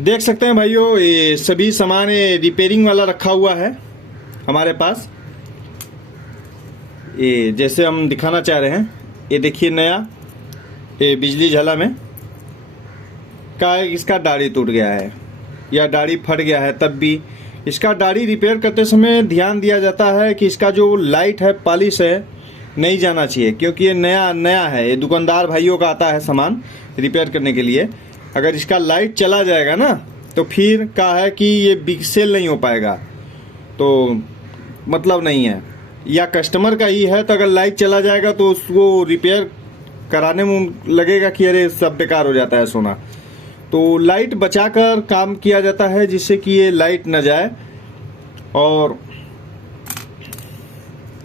देख सकते हैं भाइयों, ये सभी सामान रिपेयरिंग वाला रखा हुआ है हमारे पास। ये जैसे हम दिखाना चाह रहे हैं, ये देखिए नया ये बिजली झला में का इसका डाड़ी टूट गया है या डाड़ी फट गया है, तब भी इसका डाड़ी रिपेयर करते समय ध्यान दिया जाता है कि इसका जो लाइट है, पॉलिश है, नहीं जाना चाहिए, क्योंकि ये नया है। ये दुकानदार भाइयों का आता है सामान रिपेयर करने के लिए। अगर इसका लाइट चला जाएगा ना तो फिर क्या है कि ये बिग सेल नहीं हो पाएगा, तो मतलब नहीं है। या कस्टमर का ही है तो अगर लाइट चला जाएगा तो उसको रिपेयर कराने में लगेगा कि अरे सब बेकार हो जाता है सोना। तो लाइट बचाकर काम किया जाता है जिससे कि ये लाइट न जाए। और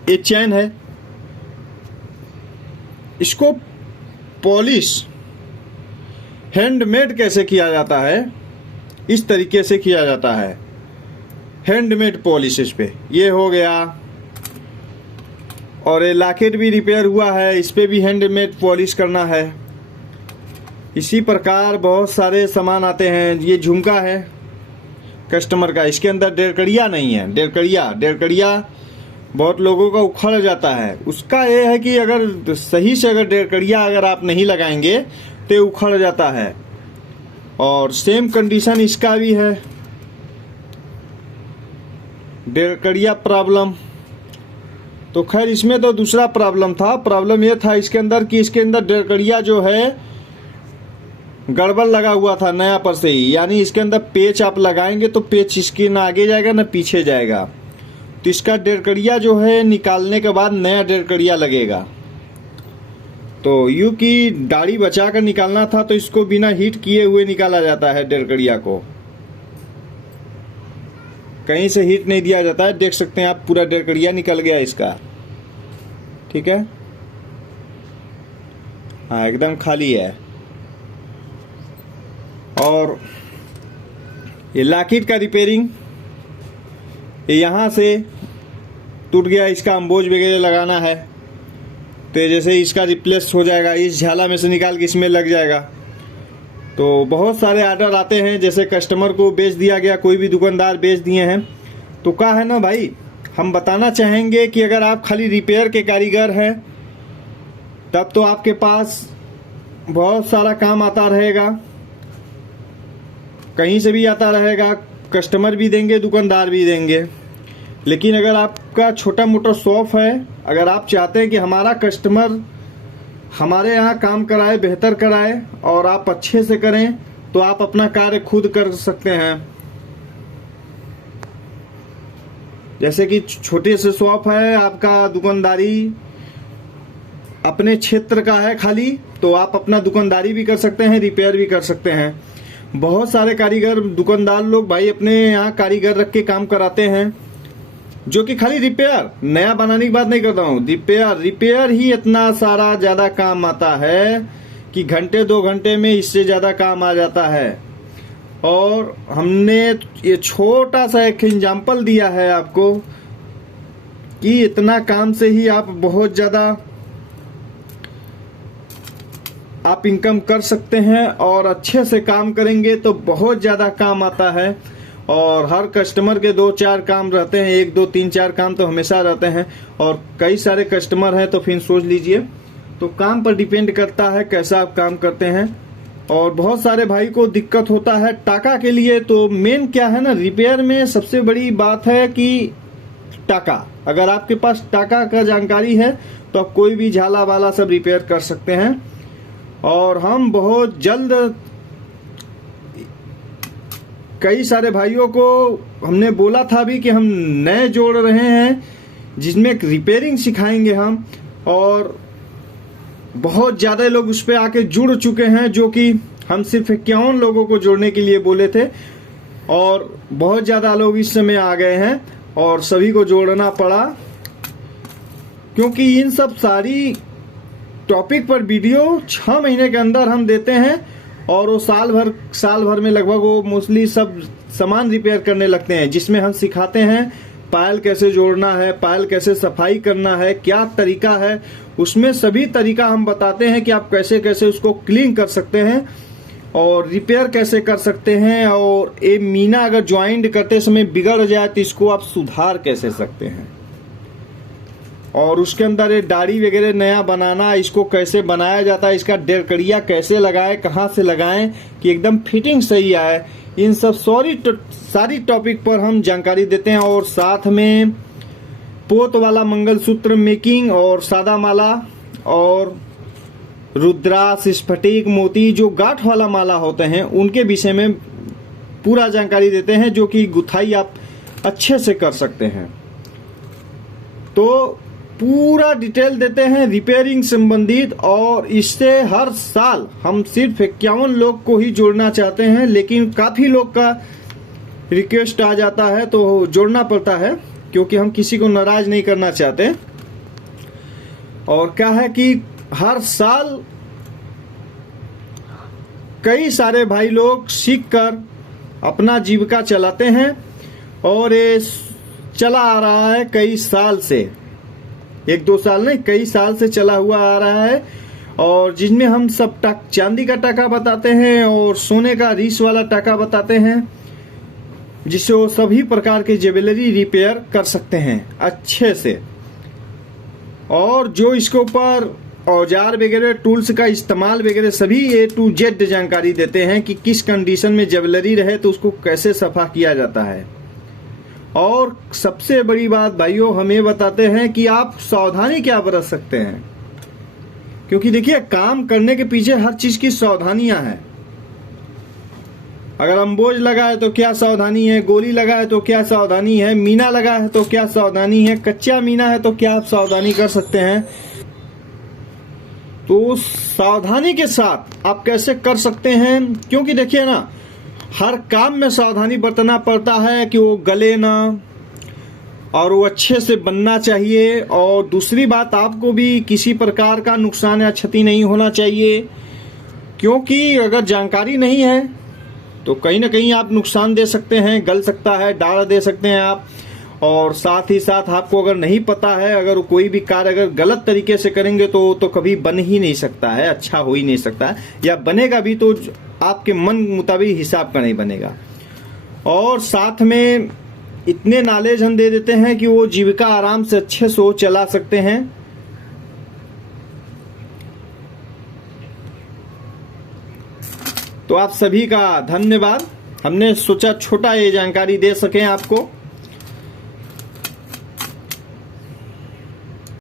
ये चैन है, इसको पॉलिश हैंडमेड कैसे किया जाता है, इस तरीके से किया जाता है हैंडमेड पॉलिश। इस पे ये हो गया। और ये लॉकेट भी रिपेयर हुआ है, इस पे भी हैंडमेड पॉलिश करना है। इसी प्रकार बहुत सारे सामान आते हैं। ये झुमका है कस्टमर का, इसके अंदर डेढ़कड़िया नहीं है। डेढ़कड़िया बहुत लोगों का उखड़ जाता है। उसका ये है कि अगर सही से अगर डेढ़कड़िया अगर आप नहीं लगाएंगे तो उखड़ जाता है। और सेम कंडीशन इसका भी है, डेढ़कड़िया प्रॉब्लम। तो खैर इसमें तो दूसरा प्रॉब्लम था। प्रॉब्लम ये था इसके अंदर कि इसके अंदर डेढ़कड़िया जो है गड़बड़ लगा हुआ था नया पर से ही। यानी इसके अंदर पेच आप लगाएंगे तो पेच इसके ना आगे जाएगा ना पीछे जाएगा। तो इसका डेढ़कड़िया जो है निकालने के बाद नया डेढ़कड़िया लगेगा। तो यूं कि दाढ़ी बचा कर निकालना था, तो इसको बिना हीट किए हुए निकाला जाता है। डेढ़कड़िया को कहीं से हीट नहीं दिया जाता है। देख सकते हैं आप, पूरा डेढ़कड़िया निकल गया इसका। ठीक है, हाँ एकदम खाली है। और ये लॉकेट का रिपेयरिंग, ये यहाँ से टूट गया, इसका अम्बोज वगैरह लगाना है। तो जैसे इसका रिप्लेस हो जाएगा, इस झाला में से निकाल के इसमें लग जाएगा। तो बहुत सारे ऑर्डर आते हैं, जैसे कस्टमर को बेच दिया गया, कोई भी दुकानदार बेच दिए हैं। तो क्या है ना भाई, हम बताना चाहेंगे कि अगर आप खाली रिपेयर के कारीगर हैं तब तो आपके पास बहुत सारा काम आता रहेगा, कहीं से भी आता रहेगा, कस्टमर भी देंगे, दुकानदार भी देंगे। लेकिन अगर आपका छोटा मोटा शॉप है, अगर आप चाहते हैं कि हमारा कस्टमर हमारे यहाँ काम कराए, बेहतर कराए और आप अच्छे से करें, तो आप अपना कार्य खुद कर सकते हैं। जैसे कि छोटे से शॉप है आपका, दुकानदारी अपने क्षेत्र का है खाली, तो आप अपना दुकानदारी भी कर सकते हैं, रिपेयर भी कर सकते हैं। बहुत सारे कारीगर, दुकानदार लोग भाई अपने यहाँ कारीगर रख के काम कराते हैं, जो कि खाली रिपेयर, नया बनाने की बात नहीं करता हूँ। रिपेयर ही इतना सारा ज्यादा काम आता है कि घंटे 2 घंटे में इससे ज्यादा काम आ जाता है। और हमने ये छोटा सा एक एग्जाम्पल दिया है आपको कि इतना काम से ही आप बहुत ज्यादा आप इनकम कर सकते हैं। और अच्छे से काम करेंगे तो बहुत ज्यादा काम आता है। और हर कस्टमर के 2-4 काम रहते हैं, 1 2 3 4 काम तो हमेशा रहते हैं। और कई सारे कस्टमर हैं तो फिर सोच लीजिए। तो काम पर डिपेंड करता है कैसा आप काम करते हैं। और बहुत सारे भाई को दिक्कत होता है टाका के लिए। तो मेन क्या है ना, रिपेयर में सबसे बड़ी बात है कि टाका। अगर आपके पास टाका का जानकारी है तो आप कोई भी झाला वाला सब रिपेयर कर सकते हैं। और हम बहुत जल्द कई सारे भाइयों को हमने बोला था भी कि हम नए जोड़ रहे हैं जिसमें रिपेयरिंग सिखाएंगे हम। और बहुत ज्यादा लोग उस पे आके जुड़ चुके हैं, जो कि हम सिर्फ 51 लोगों को जोड़ने के लिए बोले थे और बहुत ज्यादा लोग इस समय आ गए हैं और सभी को जोड़ना पड़ा, क्योंकि इन सब सारी टॉपिक पर वीडियो 6 महीने के अंदर हम देते हैं। और वो साल भर में लगभग वो मोस्टली सब सामान रिपेयर करने लगते हैं, जिसमें हम सिखाते हैं पायल कैसे जोड़ना है, पायल कैसे सफाई करना है, क्या तरीका है। उसमें सभी तरीका हम बताते हैं कि आप कैसे कैसे उसको क्लीन कर सकते हैं और रिपेयर कैसे कर सकते हैं, और ये मीना अगर ज्वाइंट करते समय बिगड़ जाए तो इसको आप सुधार कैसे सकते हैं, और उसके अंदर ये दाढ़ी वगैरह नया बनाना, इसको कैसे बनाया जाता है, इसका डेढ़कड़िया कैसे लगाएं, कहाँ से लगाएं कि एकदम फिटिंग सही आए, इन सब सारी टॉपिक पर हम जानकारी देते हैं। और साथ में पोत वाला मंगलसूत्र मेकिंग और सादा माला और रुद्राक्ष, स्फटिक, मोती जो गांठ वाला माला होते हैं उनके विषय में पूरा जानकारी देते हैं, जो कि गुथाई आप अच्छे से कर सकते हैं। तो पूरा डिटेल देते हैं रिपेयरिंग संबंधित, और इससे हर साल हम सिर्फ 51 लोग को ही जोड़ना चाहते हैं, लेकिन काफ़ी लोग का रिक्वेस्ट आ जाता है तो जोड़ना पड़ता है, क्योंकि हम किसी को नाराज नहीं करना चाहते। और क्या है कि हर साल कई सारे भाई लोग सीख कर अपना जीविका चलाते हैं, और ये चला आ रहा है कई साल से, 1-2 साल नहीं, कई साल से चला हुआ आ रहा है। और जिसमें हम सब चांदी का टाका बताते हैं और सोने का रीस वाला टाका बताते हैं, जिससे वो सभी प्रकार के ज्वेलरी रिपेयर कर सकते हैं अच्छे से। और जो इसके ऊपर औजार वगैरह, टूल्स का इस्तेमाल वगैरह सभी A to Z जानकारी देते हैं कि किस कंडीशन में ज्वेलरी रहे तो उसको कैसे सफा किया जाता है। और सबसे बड़ी बात भाइयों, हम ये बताते हैं कि आप सावधानी क्या बरत सकते हैं, क्योंकि देखिए काम करने के पीछे हर चीज की सावधानियां हैं। अगर अम्बोज लगा है तो क्या सावधानी है, गोली लगा है तो क्या सावधानी है, मीना लगा है तो क्या सावधानी है, कच्चा मीना है तो क्या आप सावधानी कर सकते हैं। तो सावधानी के साथ आप कैसे कर सकते हैं, क्योंकि देखिए ना, हर काम में सावधानी बरतना पड़ता है कि वो गले ना, और वो अच्छे से बनना चाहिए। और दूसरी बात, आपको भी किसी प्रकार का नुकसान या क्षति नहीं होना चाहिए, क्योंकि अगर जानकारी नहीं है तो कहीं ना कहीं आप नुकसान दे सकते हैं, गल सकता है, डाल दे सकते हैं आप। और साथ ही साथ आपको अगर नहीं पता है, अगर कोई भी कार्य अगर गलत तरीके से करेंगे तो कभी बन ही नहीं सकता है, अच्छा हो ही नहीं सकता है, या बनेगा भी तो आपके मन मुताबिक हिसाब का नहीं बनेगा। और साथ में इतने नॉलेज हम दे देते हैं कि वो जीविका आराम से अच्छे से चला सकते हैं। तो आप सभी का धन्यवाद। हमने सोचा छोटा ये जानकारी दे सकें आपको।